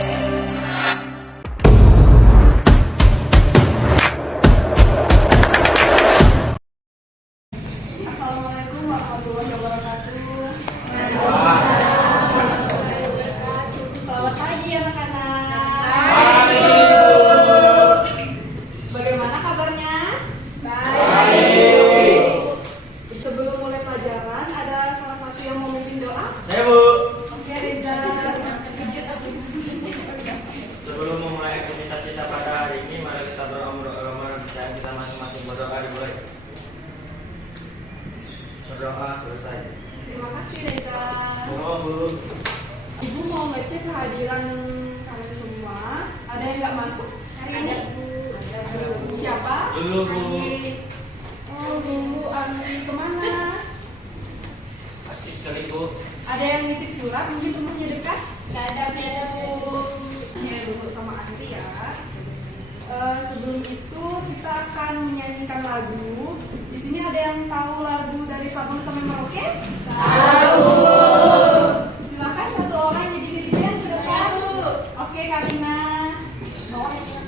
Assalamualaikum warahmatullahi wabarakatuh. Selamat pagi anak-anak. Bagaimana kabarnya? Baik. Sebelum mulai pelajaran, ada salah satu yang mau memimpin doa? Saya, Bu. Oke, Reza. Sebelum memulai aktivitas kita pada hari ini, mari kita berdoa percaya kita masing-masing berdoa dimulai. Berdoa selesai. Terima kasih, Reza. Bu. Ibu mau ngecek kehadiran kalian semua. Ada yang nggak masuk hari ini? Siapa? Dulu, Bu. Oh, dulu Andi kemana? Asik sekali, Bu. Ada yang nitip surat, mungkin rumahnya dekat? Gak ada Bu. Ya, dulu sama Andi ya. Sebelum itu kita akan menyanyikan lagu. Di sini ada yang tahu lagu dari Sabang sampai Merauke? Tahu. Silakan satu orang jadi dirinya ke depan. Oke, Karina. Bawa ya.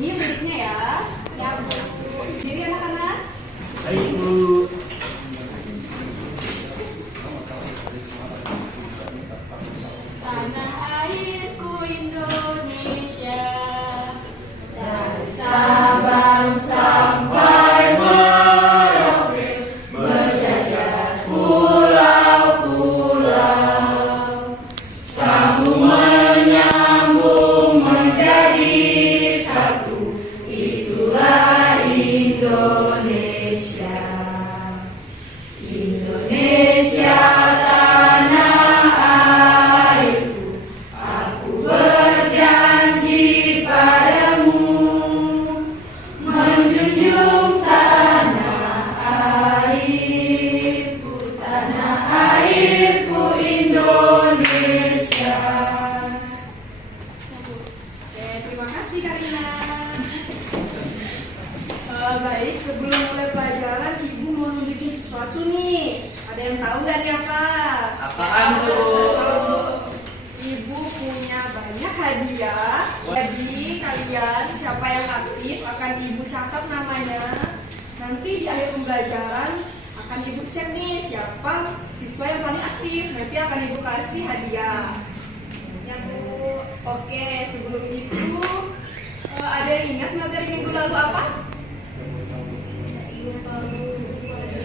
Ini liriknya ya. Ya Bu. Jadi anak-anak. Baik, Bu. Tanah airku Indonesia, dari Sabang sampai Merauke, berjajar pulau-pulau, sambung menyambung menjadi satu, itulah Indonesia. Indonesia tanah airku, aku berjanji padamu, menjunjung tanah airku Indonesia. Oke, terima kasih Karina. Baik, sebelum mulai pelajaran, Ibu mau nunjukin sesuatu nih. Ada yang tahu nggak nih apa? Apaan, Bu? Ibu punya banyak hadiah. Jadi kalian siapa yang aktif akan Ibu catat namanya. Nanti di akhir pembelajaran akan Ibu cek nih siapa siswa yang paling aktif. Nanti akan Ibu kasih hadiah. Ya Bu. Oke, sebelum itu ada yang ingat materi minggu lalu apa?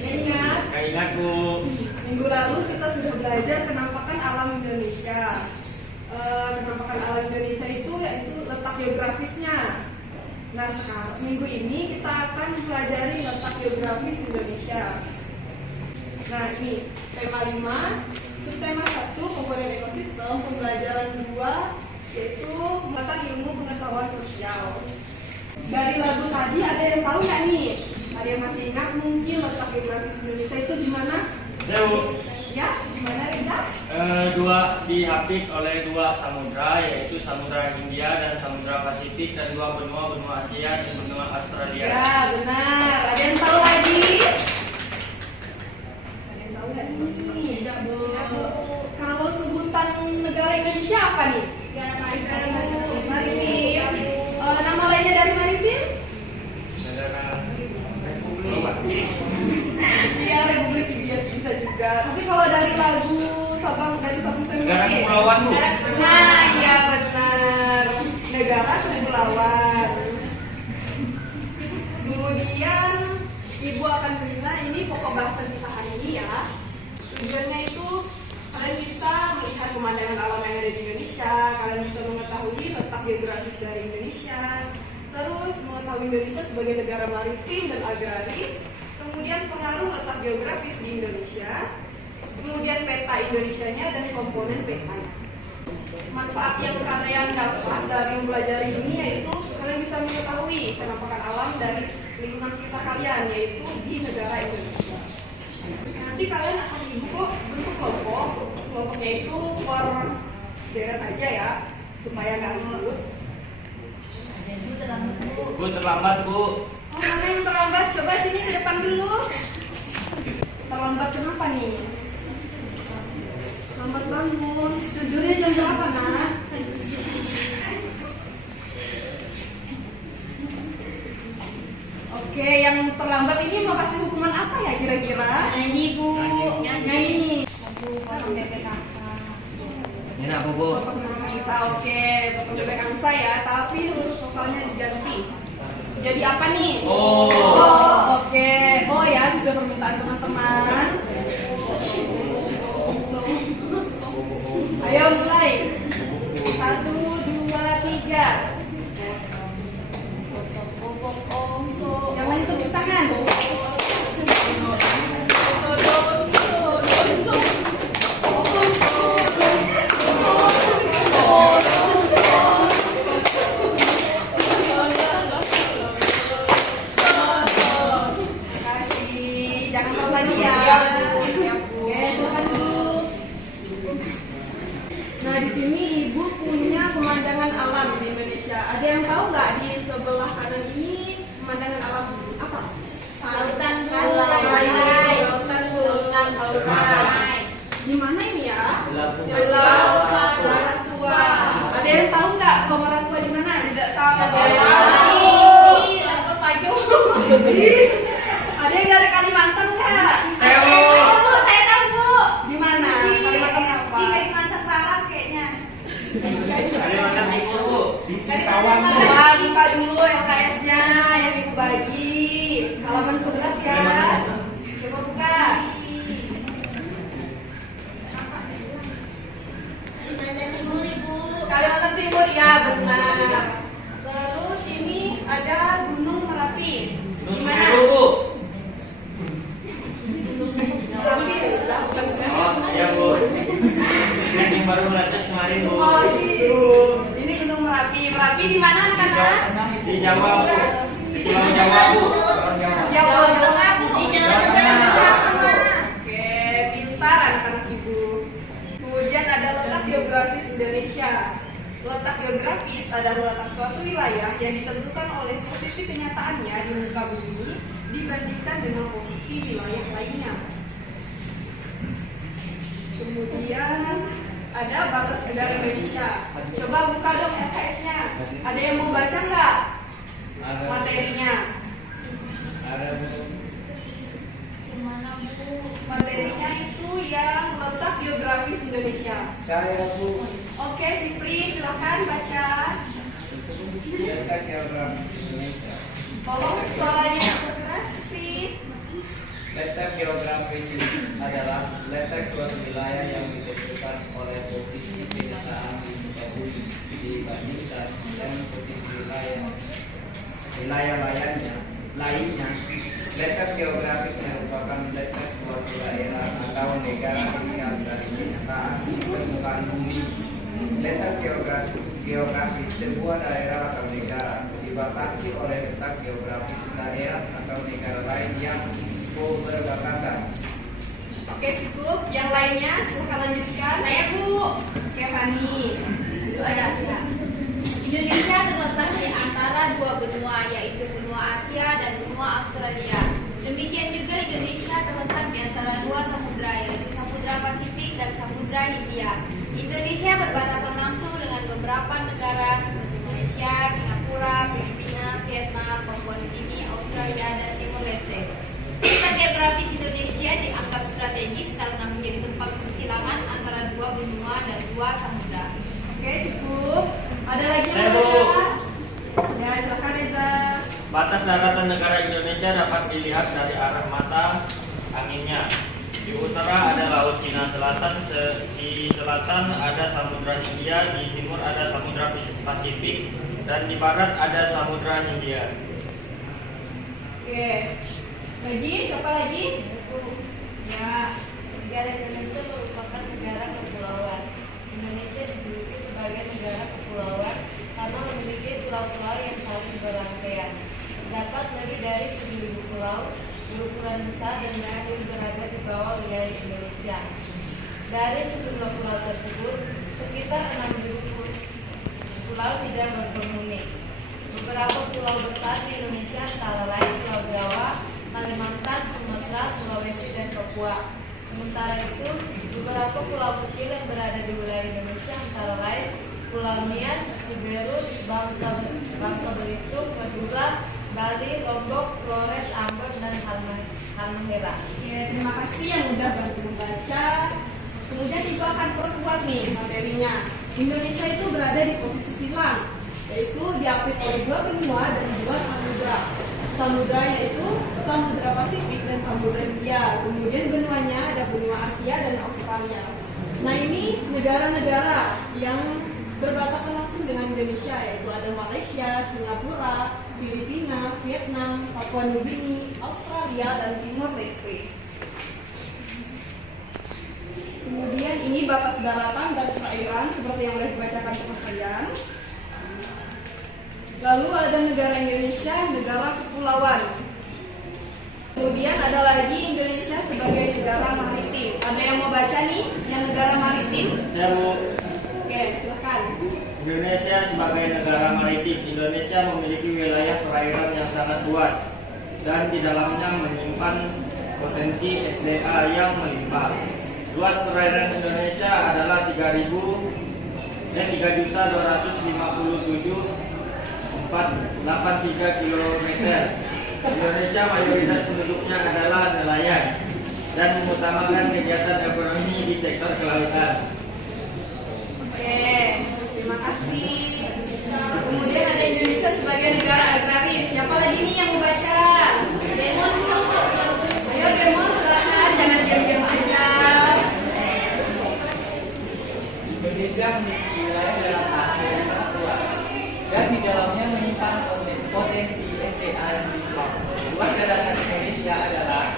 Ingat? Nggak ingat, Bu. Minggu lalu kita sudah belajar kenampakan alam Indonesia. Kenampakan alam Indonesia itu yaitu letak geografisnya. Nah, sekarang minggu ini kita akan mempelajari letak geografis Indonesia. Nah, ini tema 5, subtema 1 komponen ekosistem, pembelajaran 2 yaitu mata ilmu pengetahuan sosial. Dari lagu tadi ada yang tahu nggak nih? Ada yang masih ingat mungkin letak geografis Indonesia itu di mana? Saya, Bu. Ya, di mana Reza? Dua dihapit oleh dua samudra, yaitu Samudra Hindia dan Samudra Pasifik, dan dua benua Asia dan benua Australia. Ya, benar. Ada yang tahu lagi? Ada yang tahu nggak nih? Tidak Bu. Kalau sebutan negara Indonesia apa nih? Negara maritim. Maritim. Nama lainnya dari maritim? Negara Republik. Iya, Republik Indonesia bisa juga. Tapi kalau dari lagu Sabang sampai Negara Merauke. Kepulauan, Bu. Nah, iya benar. Negara kepulauan. Kemudian Ibu akan bilang ini pokok bahasan kita hari ini ya. Tujuannya itu kalian bisa melihat pemandangan alam yang ada di Indonesia, kalian bisa mengetahui letak geografis dari Indonesia, terus mengetahui Indonesia sebagai negara maritim dan agraris, kemudian pengaruh letak geografis di Indonesia, kemudian peta Indonesianya dan komponen petanya. Manfaat yang kalian dapat dari mempelajari ini yaitu kalian bisa mengetahui penampakan alam dari lingkungan sekitar kalian, yaitu di negara Indonesia. Nanti kalian akan bentuk kelompok. Kelompoknya itu per deret aja ya, supaya nggak ribut. Bu, terlambat, Bu. Oh, mana yang terlambat? Coba sini ke depan dulu. Terlambat kenapa nih? Selamat bangun. Tidurnya jam berapa, Nak? Oke, yang terlambat ini mau kasih hukuman apa ya kira-kira? Nyanyi, Bu. Nyanyi. Bu, potong bebek angsa. Ini apa, Bu? Bisa, oke, potong bebek angsa ya, tapi huruf vokalnya diganti. Jadi apa nih? Oh. Oke. Oh ya, sesuai permintaan teman-teman. Ayo mulai. 1, 2, 3. Yang lain tepuk tangan. Kasih, jangan tahu lagi ya. Oke, silakan dulu. Nah, di sini Ibu punya pemandangan alam di Indonesia. Ada yang tahu nggak di sebelah kanan ini pemandangan alam apa? Lautan, Bu. Lautan, Bu. Lautan. Di mana ini ya? Pulau Parastua. Ada yang tahu nggak Parastua di mana? Tidak tahu. Ini Lampung Paju. Ada yang dari Kalimantan nggak? Tahu, Bu. Saya tahu, Bu. Di mana? Kalimantan apa? Di Kalimantan Barat kayaknya. Kalimantan Timur, Bu. Kalimantan Barat. Wah, buka dulu LKS-nya yang Ibu bagi. Halaman 11 ya. Coba buka. Kalimantan Timur ya, benar. Terus ini ada Gunung Merapi. Di mana? Bu. Merapi, bukan Semeru. Oh, iya, Bu. Yang baru meletus kemarin, Bu. Oh, ini Gunung Merapi. Merapi di mana, anak-anak? Di Jawa, Bu. Di Pulau Jawa, Bu. Jawa, Jawa, Bu. Di Jawa. Oke, pintar anak-anak Ibu. Kemudian ada letak geografis Indonesia. Letak geografis adalah letak suatu wilayah yang ditentukan oleh posisi kenyataannya di muka bumi dibandingkan dengan posisi wilayah lainnya. Kemudian ada batas negara Indonesia. Coba buka dong LKS-nya. Ada yang mau baca nggak materinya? Gimana, Bu? Materinya itu yang letak geografis Indonesia. Saya Bu, Oke, Sipri, silakan baca. letak geografis Indonesia. Tolong suaranya keras, Sipri. Letak geografis adalah letak suatu wilayah yang ditentukan oleh posisi kenyataan di muka bumi dibandingkan dengan posisi wilayah lainnya. Letak geografis merupakan letak suatu daerah atau negara yang dari kenyataan di permukaan bumi. Letak geografis sebuah daerah atau negara dibatasi oleh letak geografis daerah atau negara lain yang berbatasan. Oke, cukup. Yang lainnya silakan lanjutkan. Saya, Bu. Stefani. Itu ada Asia. Indonesia terletak di antara dua benua, yaitu benua Asia dan benua Australia. Demikian juga Indonesia terletak di antara dua samudra, yaitu Samudra Pasifik dan Samudra Hindia. Indonesia berbatasan langsung dengan beberapa negara seperti Malaysia, Singapura, Filipina, Vietnam, Papua Nugini, Australia, dan Timor Leste. Letak geografis Indonesia dianggap strategis karena menjadi tempat persilangan antara dua benua dan dua samudra. Oke, cukup. Ada lagi yang Saya, mau Bu. baca? Ya, silakan Reza. Batas daratan negara Indonesia dapat dilihat dari arah mata anginnya. Di utara ada Laut Cina Selatan, di selatan ada Samudra Hindia, di timur ada Samudra Pasifik, dan di barat ada Samudra Hindia. Oke. Lagi, siapa lagi? Ya. Negara Indonesia merupakan negara kepulauan. Indonesia dijuluki sebagai negara kepulauan karena memiliki pulau-pulau yang saling berrangkaian. Terdapat lebih dari 7.000 pulau berukuran besar dan masih berada di bawah wilayah Indonesia. Dari sejumlah pulau tersebut, sekitar 6.000 pulau tidak berpenghuni. Beberapa pulau besar di Indonesia antara lain Pulau Jawa, Kalimantan, Sumatera, Sulawesi, dan Papua. Sementara itu, beberapa pulau kecil Nias, Siberut, Bangsa Belitung, Madura, Bali, Lombok, Flores, Ambon, dan Halmahera. Oke, terima kasih yang udah bantu membaca. Kemudian Ibu akan perkuat nih materinya. Indonesia itu berada di posisi silang, yaitu diapit oleh 2 benua dan 2 samudra. Samudranya itu Samudra Pasifik dan Samudra Hindia. Kemudian benuanya ada benua Asia dan Australia. Nah, ini negara-negara yang berbatasan langsung dengan Indonesia, yaitu ada Malaysia, Singapura, Filipina, Vietnam, Papua Nugini, Australia, dan Timor Leste. Kemudian ini batas daratan dan perairan seperti yang sudah dibacakan sama kalian. Lalu ada negara Indonesia, negara kepulauan. Kemudian ada lagi Indonesia sebagai negara maritim. Ada yang mau baca nih, yang negara maritim? Saya mau. Oke, silakan. Indonesia sebagai negara maritim. Indonesia memiliki wilayah perairan yang sangat luas dan di dalamnya menyimpan potensi SDA yang melimpah. Luas perairan Indonesia adalah 3.257.483 km. Indonesia mayoritas penduduknya adalah nelayan dan mengutamakan kegiatan ekonomi di sektor kelautan. Oke, terima kasih. Kemudian ada Indonesia sebagai negara agraris. Siapa lagi nih yang mau baca? Demon dulu. Ayo Demon, silakan. Jangan diam-diam aja. Indonesia memiliki wilayah dalam tanah yang sangat luas dan di dalamnya menyimpan potensi SDA yang melimpah. Luas daratan Indonesia adalah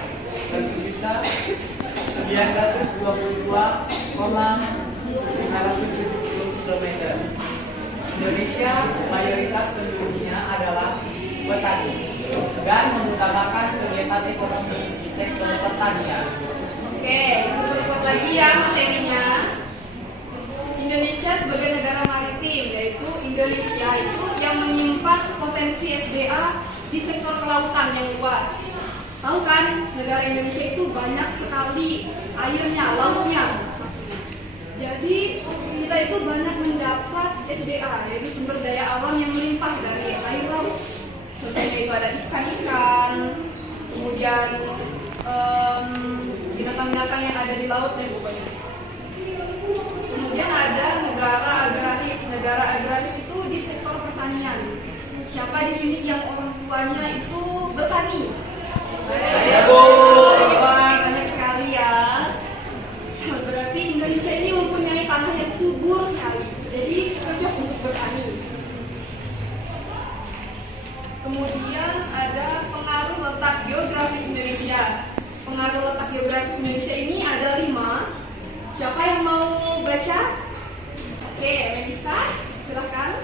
1.922,570 km. Indonesia mayoritas penduduknya adalah petani dan mengutamakan kegiatan ekonomi di sektor pertanian. Oke, berikut lagi ya materinya. Indonesia sebagai negara maritim, yaitu Indonesia itu yang menyimpan potensi SDA di sektor kelautan yang luas. Tahu kan, negara Indonesia itu banyak sekali airnya, lautnya. Jadi kita itu banyak mendapat SDA, yaitu sumber daya alam yang melimpah dari air laut. Contohnya itu ada ikan-ikan, kemudian binatang-binatang yang ada di laut dan pokoknya. Kemudian ada negara agraris. Negara agraris itu di sektor pertanian. Siapa di sini yang orang tuanya itu bertani? Saya, Bu. Wah, banyak sekali ya. Berarti Indonesia ini mempunyai tanah yang subur sekali. Jadi cocok untuk bertani. Kemudian ada pengaruh letak geografis Indonesia. Pengaruh letak geografis Indonesia ini ada 5. Siapa yang mau baca? Oke, Melisa, silahkan.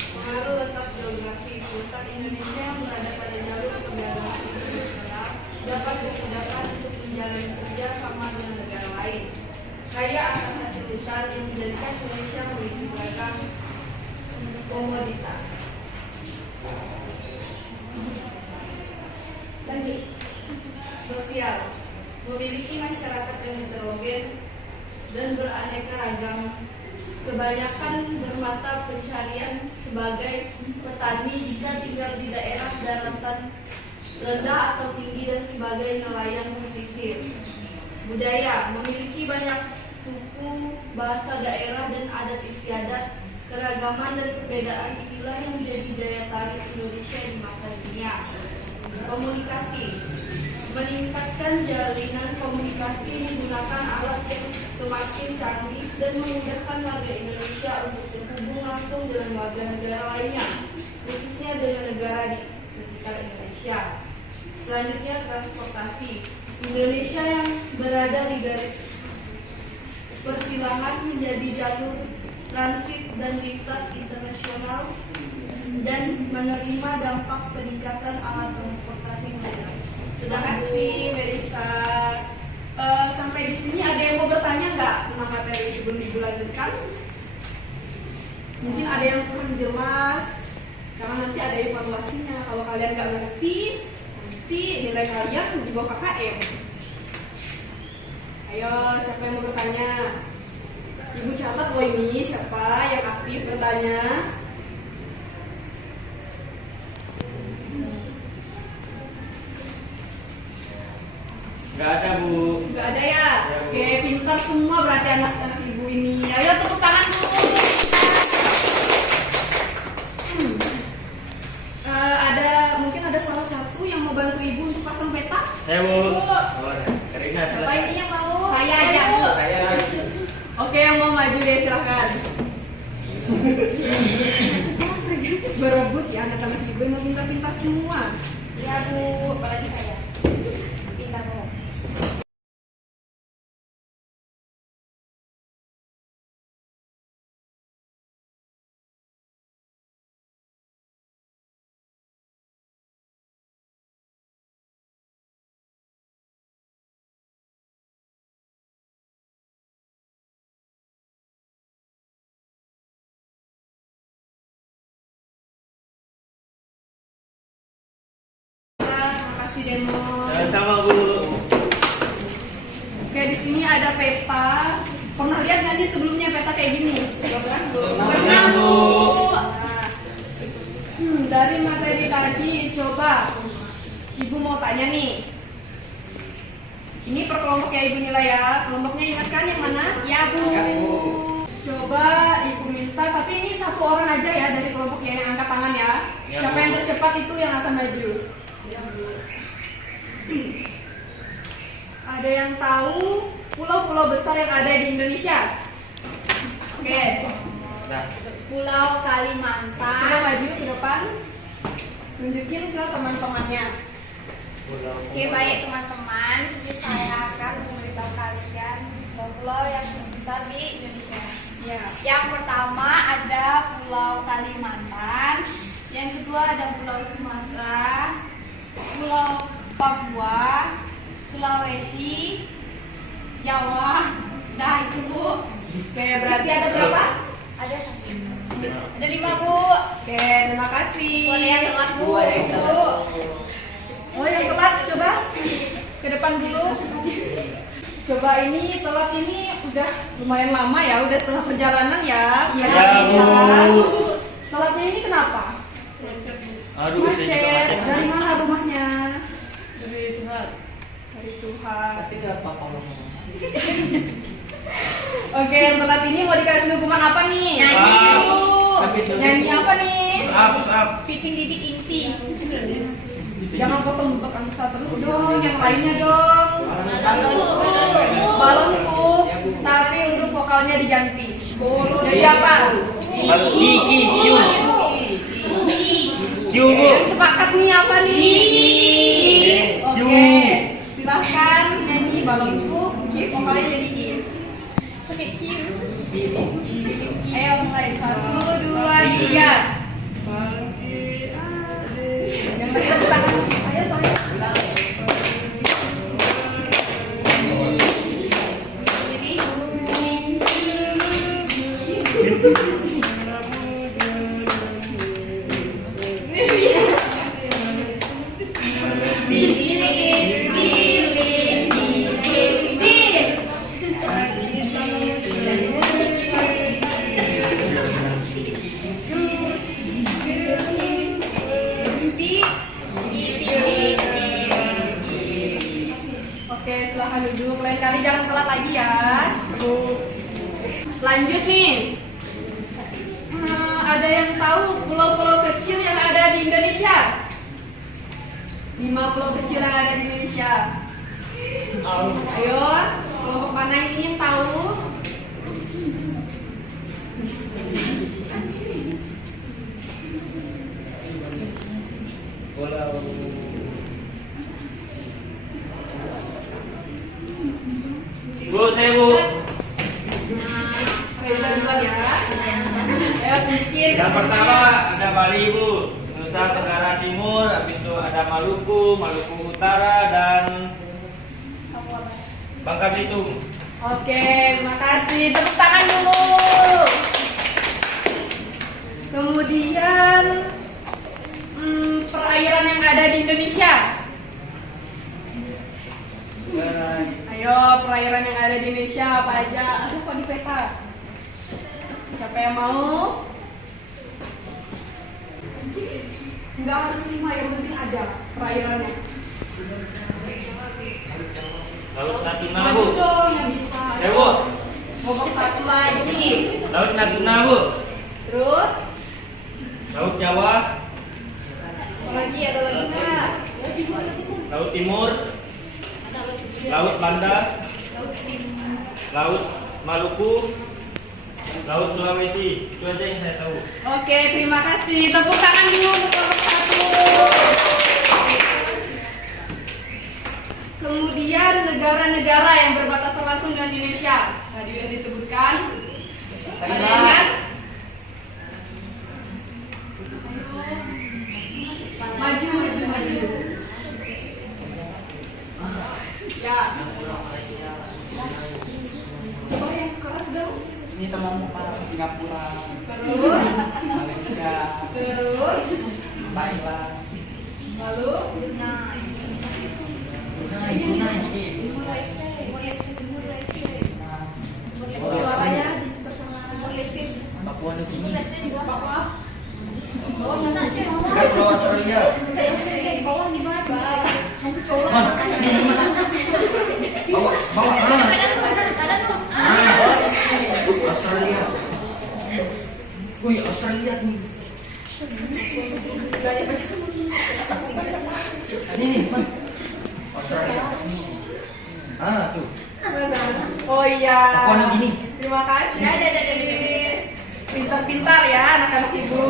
Pengaruh letak geografis. Letak Indonesia yang berada pada jalur perdagangan internasional dapat dimudahkan untuk menjalin kerja sama dengan negara lain. Kaya akan hasil hutan yang menjadikan Indonesia memiliki beragam komoditas. Lanjut. Sosial, memiliki masyarakat yang heterogen dan beraneka ragam. Kebanyakan bermata pencarian sebagai petani jika tinggal di daerah daratan rendah atau tinggi dan sebagai nelayan pesisir. Budaya, memiliki banyak suku, bahasa daerah dan adat istiadat. Keragaman dan perbedaan inilah yang menjadi daya tarik Indonesia di mata dunia. Komunikasi, meningkatkan jalinan komunikasi menggunakan alat yang semakin canggih dan memudahkan warga Indonesia untuk terhubung langsung dengan warga negara lainnya, khususnya dengan negara di sekitar Indonesia. Selanjutnya, transportasi. Indonesia yang berada di garis persilangan menjadi jalur transit dan lintas internasional dan menerima dampak peningkatan alat transportasi modern. Terima kasih, Melisa. Sampai di sini ada yang mau bertanya nggak tentang materi sebelum Ibu lanjutkan? Mungkin ada yang kurang jelas, karena nanti ada evaluasinya. Kalau kalian nggak ngerti, nanti nilai kalian di bawah KKM. Ayo, siapa yang mau bertanya? Ibu catat loh ini siapa yang aktif. aktif bertanya. Nggak ada, Bu. Nggak ada ya? Oke, pintar semua berarti anak-anak ibu ini. Ayo tepuk tangan dulu. Mungkin ada salah satu yang mau bantu ibu untuk pasang peta. Saya, Bu. Oh, Karina Siapa selesai. ini yang mau? Saya aja, Bu. Saya Oke, yang mau maju deh silahkan. Berebut ya anak-anak ibu yang pintar-pintar semua. Iya, Bu. Apalagi saya. Pintar Bu. Makasih Demo. Sama-sama, Bu. Oke, di sini ada peta. Pernah lihat nggak nih sebelumnya peta kayak gini? Pernah, Bu. Nah, dari materi tadi coba ibu mau tanya nih. Ini per kelompok ya ibu nilai ya. Kelompoknya ingatkan yang mana? Ya, Bu. Coba ibu minta, tapi ini satu orang aja ya dari kelompoknya yang angkat tangan ya. Ya, Siapa Bu. yang tercepat itu yang akan maju. Ada yang tahu pulau-pulau besar yang ada di Indonesia? Oke, Nah, Pulau coba Kalimantan. maju ke depan. Tunjukin ke teman-temannya. Oke, baik teman-teman. Di sini saya akan memberitahu kalian pulau-pulau yang terbesar di Indonesia. Ya. Yang pertama ada Pulau Kalimantan, yang kedua ada Pulau Sumatera, Pulau Papua, Sulawesi, Jawa. Nah itu Bu. Oke, berarti ada berapa? Ada satu. Ada 5 Bu. Oke, terima kasih. Bu, ada yang telat Bu. Bu, ada yang telat. Bu. Oh, yang telat coba ke depan dulu. Coba ini telat ini udah lumayan lama ya, udah setengah perjalanan ya. Iya, Bu. Telatnya ini kenapa? aduh, saya juga Macet. macet. Dari mana rumahnya? Dari Sungai. Dari Suhas. Pasti nggak apa-apa loh. Oke, yang telat ini mau dikasih hukuman apa nih? Nyanyi Bu. Nyanyi apa nih? Push up. Piting Bibi Kimsi. Jangan potong-potong angsa terus dong, yang lainnya dong. Balonku, tapi huruf vokalnya diganti. Jadi apa? Ki, Q. Q, Bu. Yang sepakat nih apa nih? Q. Oke, silahkan nyanyi balonku, vokalnya jadi I. Oke, Q. Ayo mulai 1, 2, 3. Yang lain tepuk tangan. Ayo saya. Oke, silahkan duduk. Lain kali jangan telat lagi ya. Lanjut nih. Ada yang tahu pulau-pulau kecil yang ada di Indonesia? 5 pulau kecil yang ada di Indonesia. Ayo, kelompok mana ini yang tahu? Bu, saya Bu. Reza duluan ya. Ayo bikin. Yang pertama ada Bali, Bu. Nusa Tenggara Timur, habis itu ada Maluku, Maluku Utara, dan Bangka Belitung. Oke, terima kasih. Tepuk tangan dulu. Kemudian perairan yang ada di Indonesia. Ayo, perairan yang ada di Indonesia apa aja? Aduh, kok di peta? Siapa yang mau? Nggak harus 5, yang penting ada perairannya. Laut Natuna, Maju Bu. dong yang bisa. Saya, Bu. Kelompok 1 lagi. Laut Natuna, Bu. Terus, Laut Jawa, apa lagi? Ada lagi nggak? Laut Timur, Laut Banda, Laut Maluku, Laut Sulawesi. Itu aja yang saya tahu. Oke, terima kasih. Tepuk tangan dulu untuk kelompok 1. Kemudian negara-negara yang berbatasan langsung dengan Indonesia. Tadi sudah disebutkan. Ada yang ingat? Maju. Ya. Coba yang keras dong. Ini teman-teman Singapura, Terus, Malaysia, terus, Thailand, lalu, suaranya Papua Nugini, bawah sana aja. dekat Pulau Australia. Di bawah di mana? Bawa Australia. Wih, Australia nih. Ini, Man. Australia. Tuh. Oh iya. Papua Nugini. Terima kasih. Pintar-pintar ya anak-anak ibu.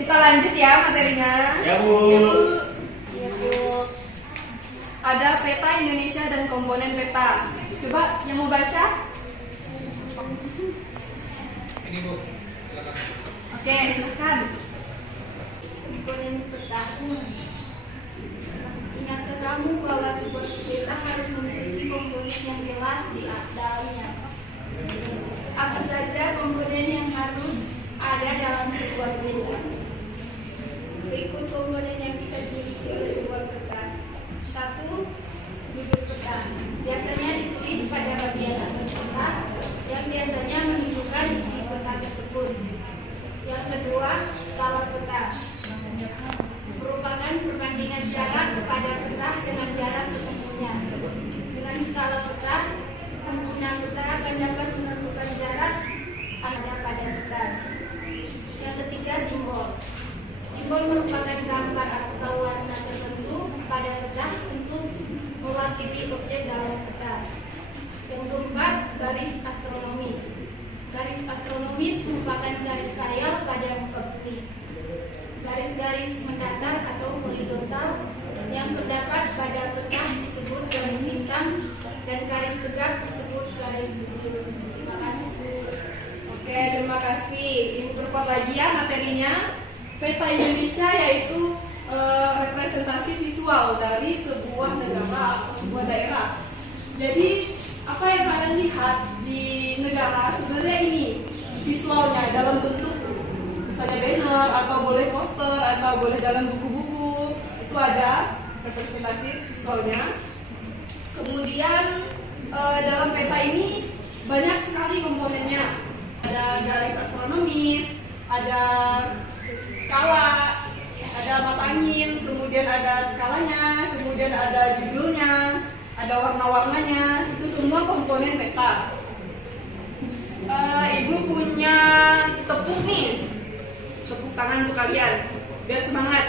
Kita lanjut ya materinya. Ya, Bu. Ya, Bu. Ada peta Indonesia dan komponen peta. Coba yang mau baca. Ini Bu. Oke, silakan. Komponen peta. Ingatkah kamu bahwa sebuah peta harus memiliki komponen yang jelas di dalamnya? Apa saja komponen yang harus ada dalam sebuah peta? Berikut komponen yang bisa dimiliki oleh sebuah peta. 1. Bibir peta. Biasanya ditulis pada bagian atas peta yang biasanya menunjukkan isi peta tersebut. Yang kedua, skala peta. Merupakan perbandingan jarak pada peta dengan jarak sesungguhnya. Dengan skala peta, pengguna peta akan dapat menentukan jarak ada pada peta. Yang ketiga, simbol. Simbol merupakan gambar atau warna tertentu pada peta untuk mewakili objek dalam peta. Yang keempat, garis astronomis. Garis astronomis merupakan garis khayal pada muka bumi. Garis-garis mendatar atau horizontal yang terdapat pada peta disebut garis bintang dan garis tegak disebut garis bujur. Terima kasih. Oke, terima kasih. Ibu perkuat lagi ya materinya. Peta Indonesia yaitu representasi visual dari sebuah negara atau sebuah daerah. Jadi apa yang kalian lihat di negara sebenarnya ini visualnya dalam bentuk misalnya banner atau boleh poster atau boleh dalam buku-buku, itu ada representasi visualnya. Kemudian dalam peta ini banyak sekali komponennya. Ada garis astronomis, ada skala, ada mata angin, kemudian ada skalanya, kemudian ada judulnya, ada warna-warnanya. Itu semua komponen peta. Ibu punya tepuk nih, tepuk tangan untuk kalian biar semangat.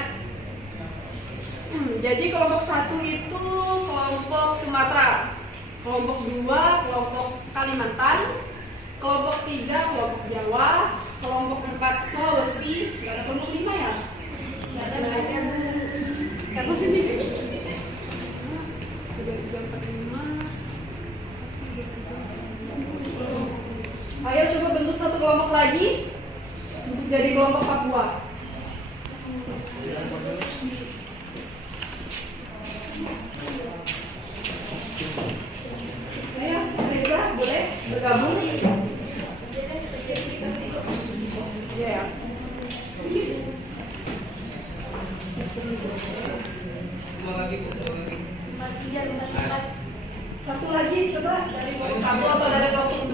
Jadi kelompok 1 itu kelompok Sumatera, kelompok 2 kelompok Kalimantan, kelompok 3 kelompok Jawa, kelompok 4 Sulawesi. Gak ada kelompok 5 ya? Gak ada bagian. Kamu sendiri. 3, 4, 5. Ayo coba bentuk satu kelompok lagi untuk jadi kelompok Papua. Ayo, Reza, boleh bergabung? Iya ya. Satu lagi coba dari kelompok 1 atau dari kelompok 2.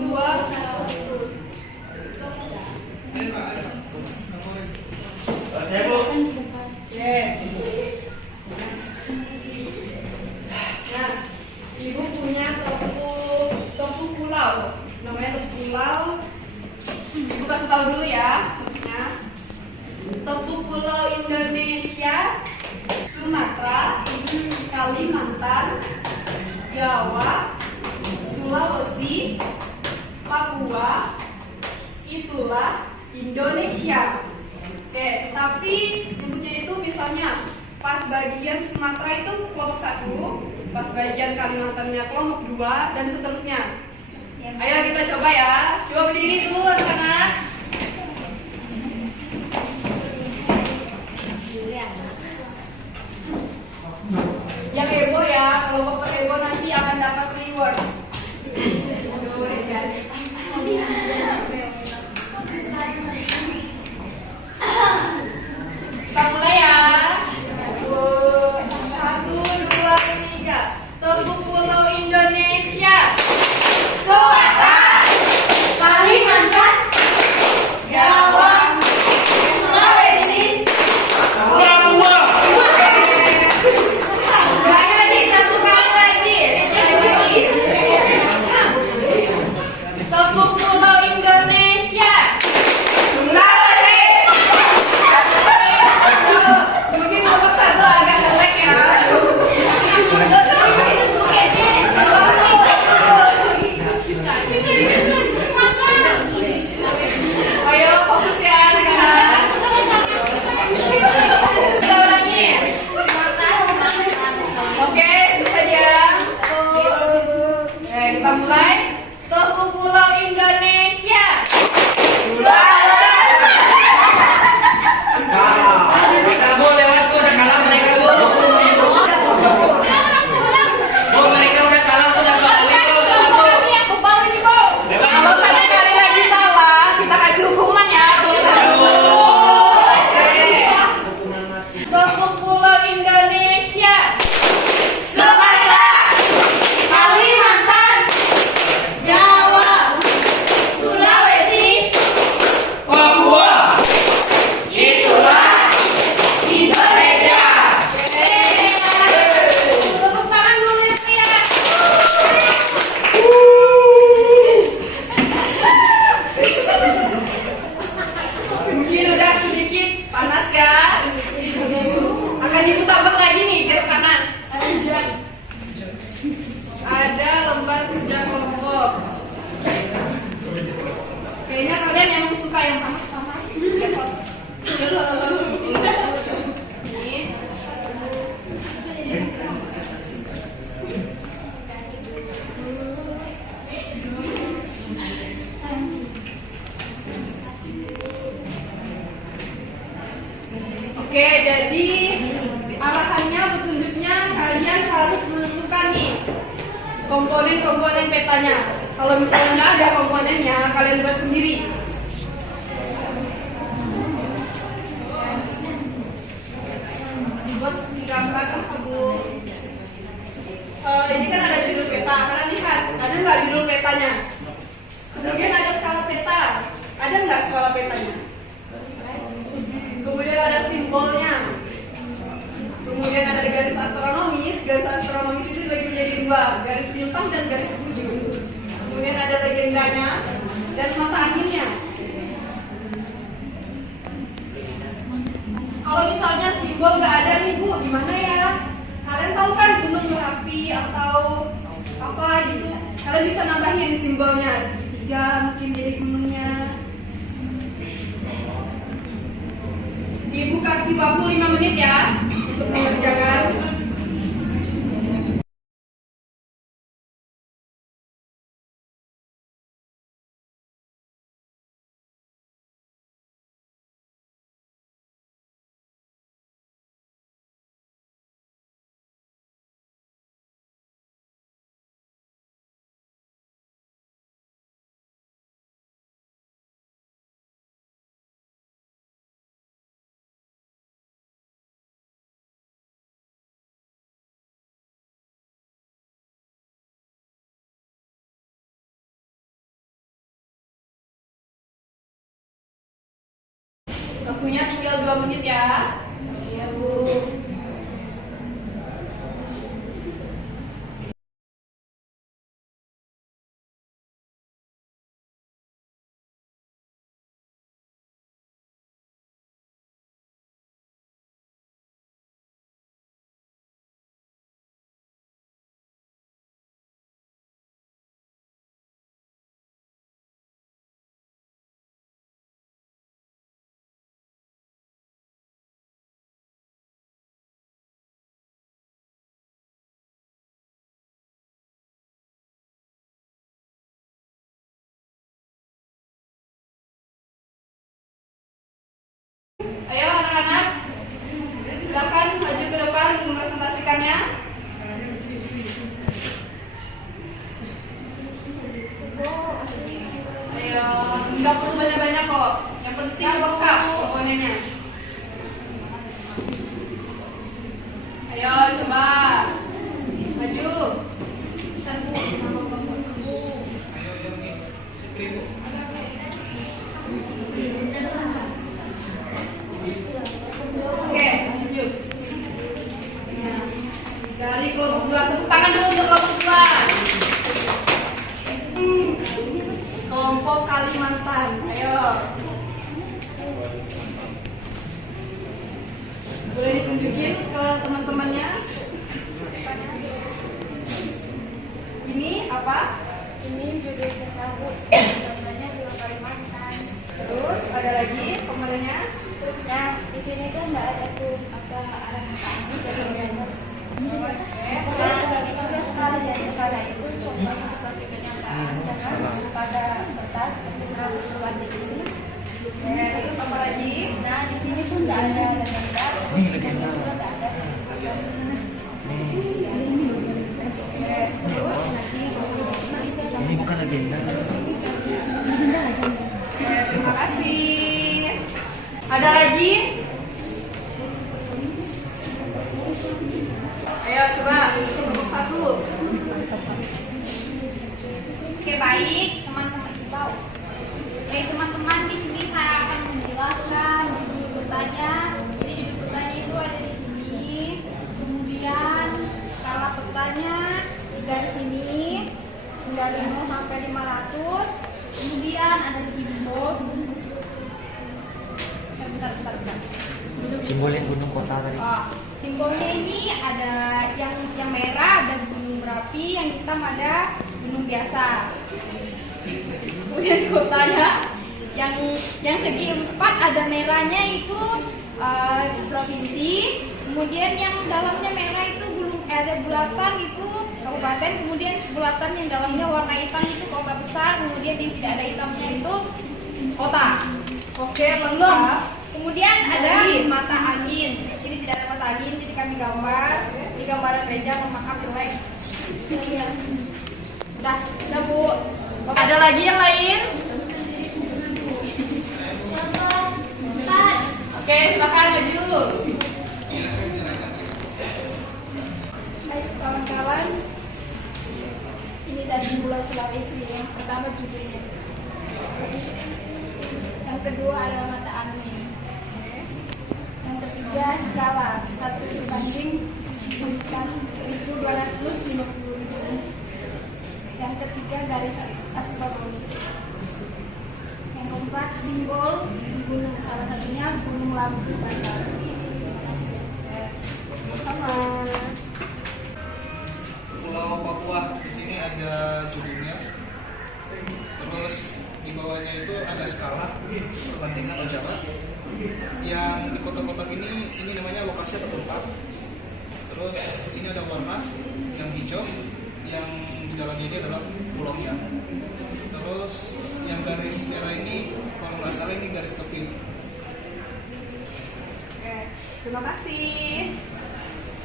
Jawa, Sulawesi, Papua, itulah Indonesia. Oke, tapi nyebutnya itu misalnya pas bagian Sumatera itu kelompok 1, pas bagian Kalimantannya kelompok 2, dan seterusnya. Ayo kita coba ya. Coba berdiri dulu anak-anak. Yang heboh ya, kelompok terheboh nanti akan dapat reward. Kita mulai ya. 1, 2, 3. Tepuk pulau Indonesia. Sumatera, Kalimantan, Jawa, Sulawesi, Papua. Lagi lagi, satu kali lagi. Tepuk pulau Indonesia. Sulawesi. Mungkin kelompok 1 agak jelek ya. Ayo fokus ya anak-anak. Kita ulangi. Oke, itu saja. Kita mulai. Tepuk pulau Indonesia. Kamu lewat tuh udah kalah mereka bu. Bu mereka udah salah tuh udah balik tuh. Lewat Kalau satu kali lagi salah, kita kasih hukuman ya. Tepuk pulau Indonesia. Sumatera, Kalimantan, Jawa, Sulawesi, Papua. itulah Indonesia. Tepuk tangan dulu ya. Mungkin udah sedikit panas ya. Akan ibu tambah lagi nih biar panas. Ada lembar kerja kelompok. Kayaknya kalian yang suka yang panas-panas. Nih. Oke, jadi arahannya, petunjuknya kalian harus menentukan nih komponen-komponen petanya. Kalau misalnya nggak ada komponennya, kalian buat sendiri. Buat digambarkan Bu. Ini kan ada judul peta. Kalian lihat, ada nggak judul petanya? Kemudian ada skala peta. Ada nggak skala petanya? Kemudian ada simbolnya. Kemudian ada garis astronomis. Garis astronomis itu dibagi menjadi 2, garis bintang dan garis bujur. Kemudian ada legendanya dan mata anginnya. Kalau misalnya simbol nggak ada nih Bu, gimana ya? Kalian tahu kan gunung Merapi atau apa gitu? Kalian bisa nambahin simbolnya segitiga, mungkin jadi gunungnya. Ibu kasih waktu 5 menit ya untuk mengerjakan. Waktunya tinggal 2 menit ya. Iya Bu. Nggak perlu banyak-banyak kok. Yang penting lengkap komponennya. Ayo coba. Maju. Oke, lanjut. Nah, dari kelompok 2, tepuk tangan dulu untuk kelompok 2. Kelompok Kalimantan, ayo. Boleh ditunjukin ke teman-temannya. Ini apa? Ini judul kampus, namanya Pulau Kalimantan. Terus ada lagi komponennya. Nah, di sini kan nggak ada tuh apa arah matanya dari gambar. Terus itu skala dari skala itu contohnya seperti kenyataan, jangan pada kertas seperti 100 luar ini. Terus apa lagi? Nah, di sini tuh nggak ada legenda. Ini legenda. Nggak ada. Ini bukan agenda. Terima kasih. Ada lagi? Ayo coba kelompok 1. Oke, baik, teman-teman isi tahu. Baik, teman-teman, di sini saya akan menjelaskan di petanya. Jadi di petanya itu ada di sini. Kemudian skala petanya di garis ini dari 0 sampai 500. Kemudian ada simbol. Bentar. Simbolnya gunung kota tadi. Oh, simbolnya ini ada yang merah ada gunung Merapi, yang hitam ada gunung biasa. Kemudian kotanya yang segi 4 ada merahnya itu provinsi. Kemudian yang dalamnya merah itu ada bulatan itu kabupaten. Kemudian bulatan yang dalamnya warna hitam itu kota besar. Kemudian yang tidak ada hitamnya itu kota. Oke, Belum. lengkap. Kemudian ada Angin. mata angin. Di sini tidak ada mata angin, jadi kami gambar di gambaran gereja. Mohon maaf jelek. Iya. Udah Bu. Ada lagi yang lain? Oke, silakan maju. Baik kawan-kawan, ini dari Pulau Sulawesi. Yang pertama judulnya. Yang kedua adalah mata angin. Yang ketiga skala 1/1250. Yang ketiga garis astronomis. Yang keempat simbol gunung, salah satunya Gunung Labu Bantar. Terima kasih. Sama. Pulau Papua di sini ada judulnya. Terus di bawahnya itu ada skala perbandingan atau jarak. Yang di kotak-kotak ini namanya lokasi atau tempat. Terus di sini ada warna yang hijau, yang di dalamnya ini adalah pulaunya. Terus yang garis merah ini kalau nggak salah ini garis tepi. Oke, terima kasih.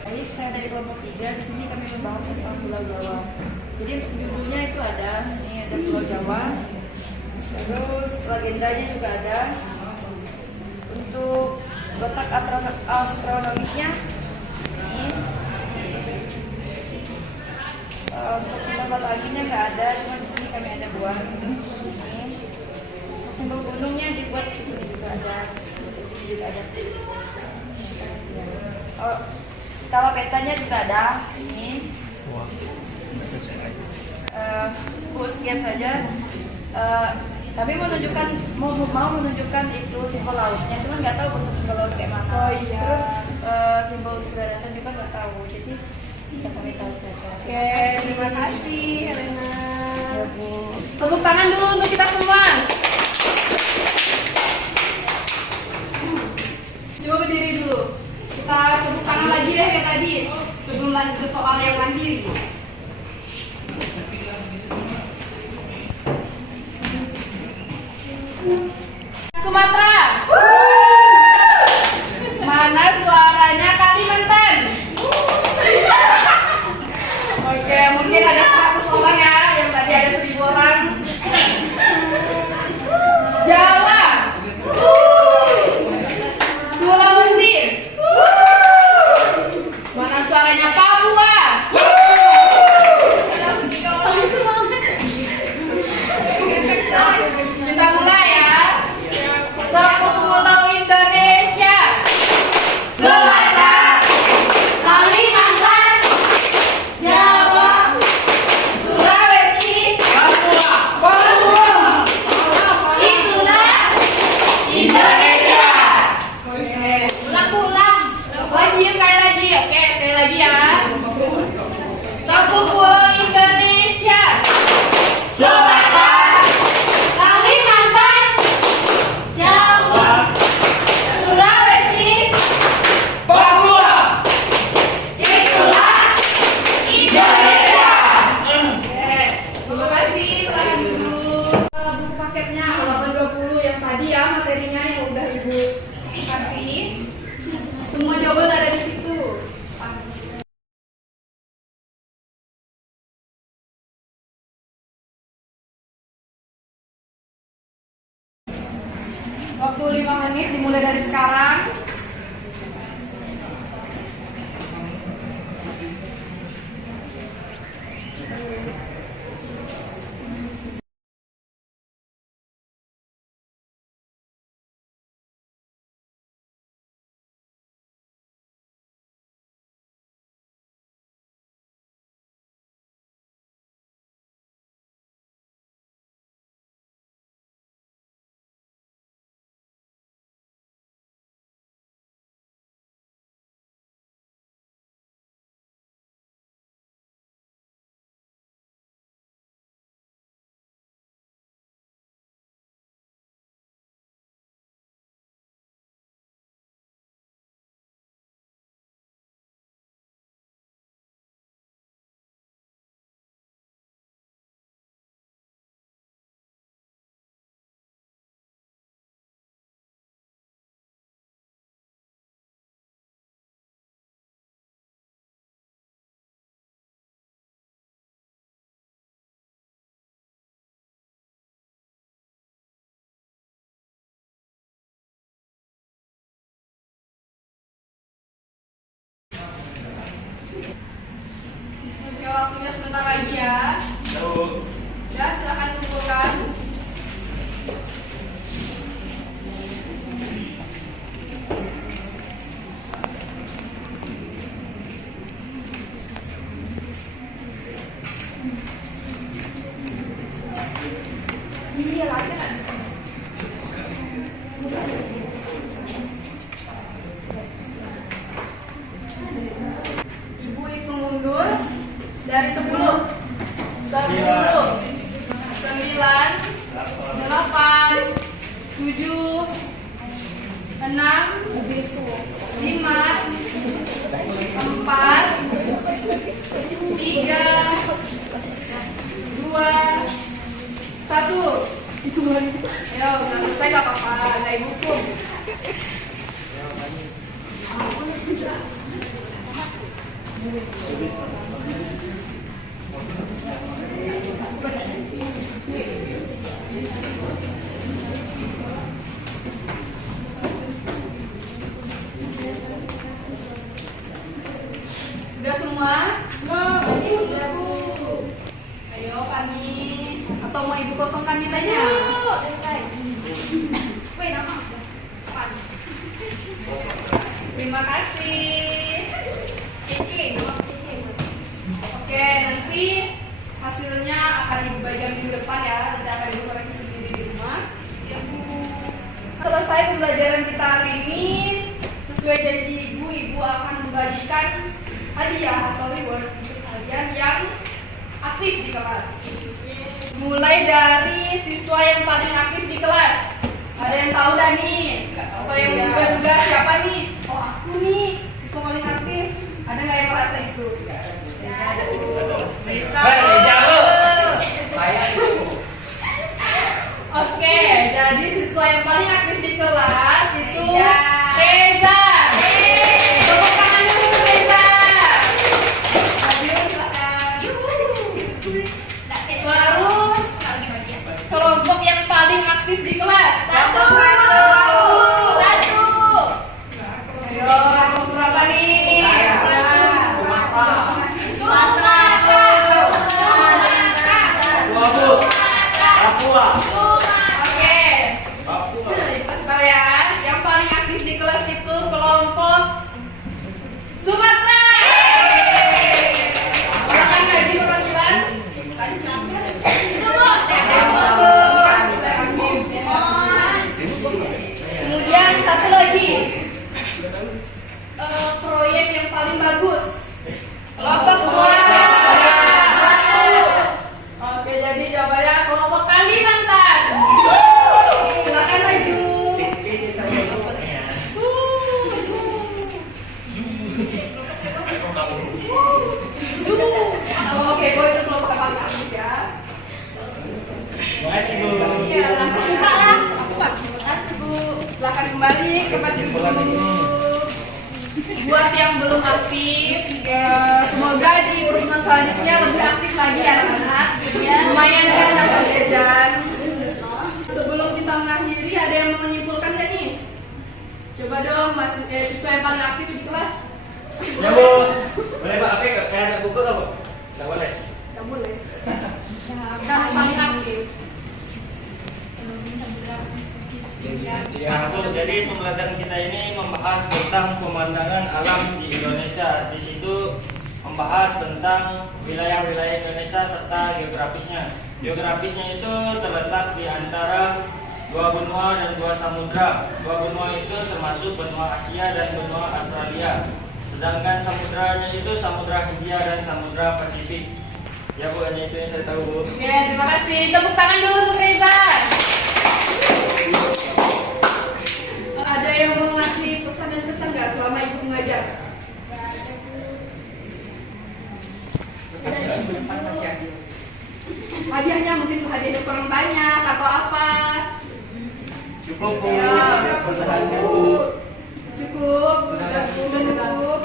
Baik, saya dari kelompok 3. Di sini kami membahas tentang Pulau Jawa. Jadi judulnya itu ada, ini ada Pulau Jawa. Terus legendanya juga ada. Untuk letak astronomisnya ini. Untuk simbol mata anginnya nggak ada, cuma di sini kami ada buah. Ini. Untuk simbol gunungnya dibuat di sini juga ada. Di sini juga ada. Oh, skala petanya juga ada. Ini. Wah, nggak sesuai. Sekian saja. Kami menunjukkan mau menunjukkan itu simbol lautnya, cuma nggak tahu bentuk simbol laut kayak mana. Oh, iya. Terus simbol daratan juga nggak tahu. Jadi kita kami tahu saja. Oke, terima kasih Helena. Ya, Bu. Tepuk tangan dulu untuk kita semua. Coba berdiri dulu. Kita tepuk tangan lagi deh kayak tadi. Sebelum lanjut ke soal yang mandiri. Sumatera. Mana suaranya Kalimantan? Oke, mungkin ada 100 orang ya, yang tadi ada 1000 orang. 5 menit dimulai dari sekarang. Oke, waktunya sebentar lagi ya. Ya, silakan kumpulkan. Ini ya lagi kan? Ibu hitung mundur dari 10. 10, 9, 8, 7, 6, 5, 4, 3, 2, 1. Ayo, udah selesai gak apa-apa, ada ibu hukum. Udah semua? Ayo kami, atau mau ibu kosongkan nilainya? Wait, nama. Apaan? Terima kasih. Cece, nama Cece. Oke, nanti hasilnya akan ibu bagikan minggu depan ya. Nanti akan ibu koreksi sendiri di rumah. Ya, Bu. Selesai pembelajaran kita hari ini, sesuai janji ibu akan membagikan hadiah atau reward untuk kalian yang aktif di kelas. Mulai dari siswa yang paling aktif di kelas. Ada yang tahu dah nih? Atau yang juga siapa nih? Oh, aku nih, siswa paling aktif. Ada nggak yang merasa itu? Saya itu. Oke, jadi siswa yang paling aktif di kelas itu Reza. Tepuk tangan dulu untuk Reza. Ayo, silakan. Nggak Cece. Terus Nggak lagi bagian. kelompok yang paling aktif di kelas. Satu. Ayo, kelompok berapa nih? Sumatera. Papua. Oke. Kalian yang paling aktif di kelas itu kelompok Sumatera. Silakan kaji perwakilan. Kemudian satu lagi proyek yang paling bagus kelompok Oke, jadi jawabannya kelompok Kalimantan. Silakan maju. Oke, gue itu kelompok yang paling aktif ya. Terima kasih, Bu. Iya, langsung Buka lah. Aku Pak. Terima kasih, Bu. Silakan kembali ke masjid dulu. Buat yang belum aktif, semoga di pertemuan selanjutnya lebih aktif lagi ya anak-anak. Lumayan kan dapat jajan. Sebelum kita mengakhiri, ada yang mau menyimpulkan nggak nih? Nah, Bu, jadi pembelajaran kita ini membahas tentang pemandangan alam di Indonesia. Di situ membahas tentang wilayah-wilayah Indonesia serta geografisnya. Geografisnya itu terletak di antara dua benua dan dua samudra. Dua benua itu termasuk benua Asia dan benua Australia. Sedangkan samudranya itu Samudra Hindia dan Samudra Pasifik. Ya Bu, hanya itu yang saya tahu, Bu. Oke, terima kasih. Tepuk tangan dulu untuk Reza. Ada yang mau ngasih pesan dan kesan nggak selama Ibu mengajar? Hadiahnya mungkin hadiahnya kurang banyak atau apa? Cukup, Bu. Ya. Cukup. Cukup, sudah cukup.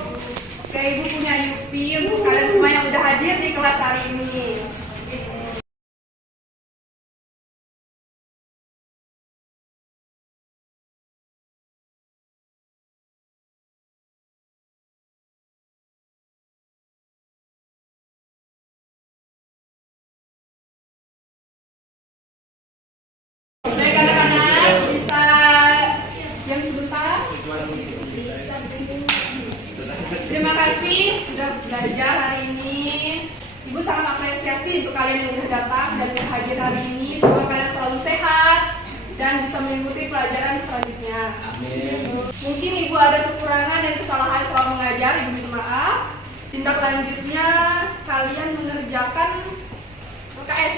Oke, Ibu punya Yupi untuk kalian semua yang udah hadir di kelas hari ini. Baik anak-anak, bisa diam sebentar. Terima kasih sudah belajar hari ini. Ibu sangat apresiasi untuk kalian yang sudah datang dan yang hadir hari ini. Semoga kalian selalu sehat dan bisa mengikuti pelajaran selanjutnya. Amin. Mungkin Ibu ada kekurangan dan kesalahan selama mengajar, Ibu minta maaf. Tindak lanjutnya kalian mengerjakan UKS.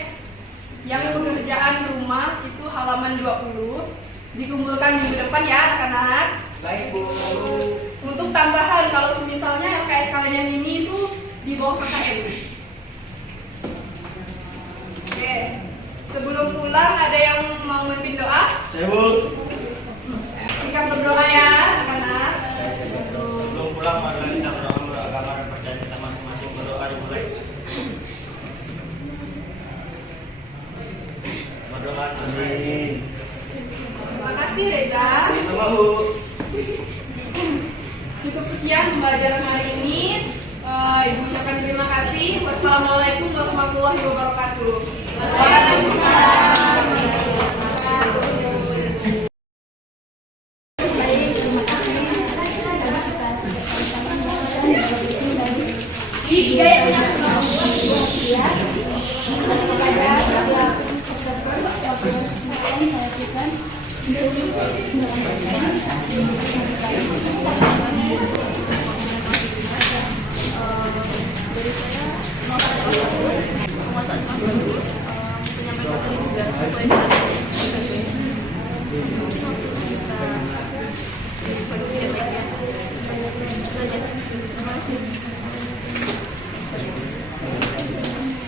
Yang pekerjaan rumah itu halaman 20. Dikumpulkan minggu depan ya anak-anak. Baik, Bu. Untuk tambahan, kalau misalnya LKS kalian yang ini itu di bawah KKN. Oke, sebelum pulang ada yang mau memimpin doa? Saya, Bu. Kita berdoa ya anak-anak. Sebelum pulang, mari kita berdoa dulu agama dan percaya kita masing-masing. Berdoa dimulai. Berdoa. Amin. Terima kasih Reza. Sama, Bu. Cukup sekian pembelajaran hari ini. Ibu ucapkan terima kasih. Wassalamualaikum warahmatullahi wabarakatuh.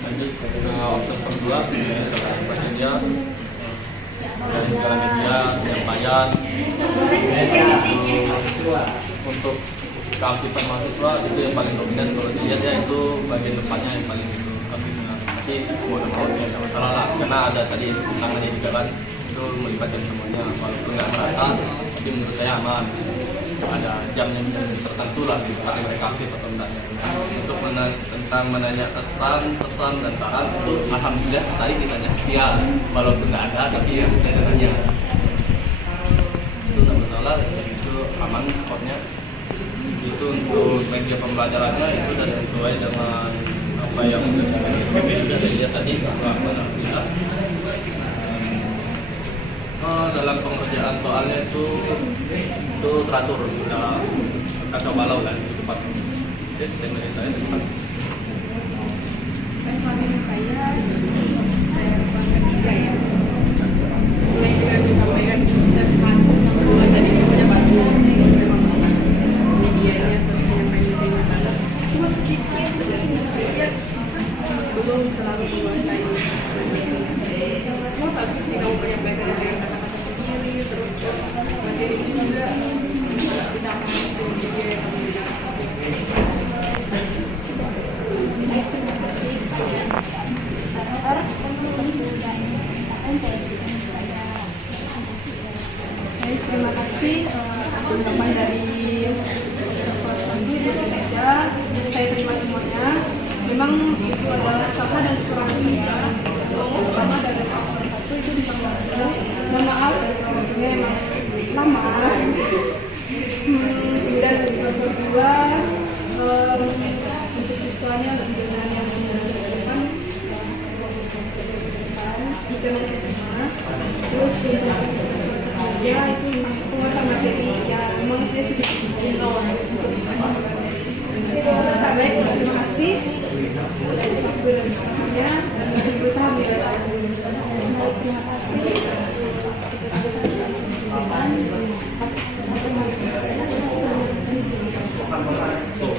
Lanjut opsi kedua media dari segala media penyampaian untuk keaktifan mahasiswa itu yang paling dominan. Kalau dilihat ya itu bagian depannya yang paling dominan. Tapi mau ya nggak masalah lah, karena ada tadi tangannya juga kan itu melibatkan semuanya. Walaupun nggak merata, tapi menurut saya aman. Ada jamnya tertentu lah di tempat mereka aktif atau enggaknya. Untuk tentang menanya kesan, pesan dan saran itu alhamdulillah tadi ditanya setia, walaupun nggak ada tapi yang saya tanya itu nggak masalah, itu aman spotnya. Itu untuk media pembelajarannya itu sudah sesuai dengan apa yang sudah dilihat tadi, alhamdulillah. Dalam pengerjaan soalnya itu teratur, udah kacau balau lah di tempat. Jadi saya tempat. Saya kelas ketiga ya. Sesuai dengan disampaikan konsep 1 sampai 2 tadi semuanya bagus. Memang medianya terus menyampaikan terima kasih. Cuma sedikit sebenarnya belum selalu menguasai materinya. Cuma bagus sih kamu menyampaikan dengan kata-kata sendiri, terus materi juga bisa mengerti media yang kamu Baik, terima kasih atas ungkapan dari Indonesia. Saya terima semuanya. Memang itu adalah sama dan kekurangannya. Sama dan satu itu ditambah. Mohon maaf, waktunya memang Terus ya itu penguasaan materi ya memang saya sedikit baik, terima kasih sudah disambut dan berusaha menjaga terima kasih. So,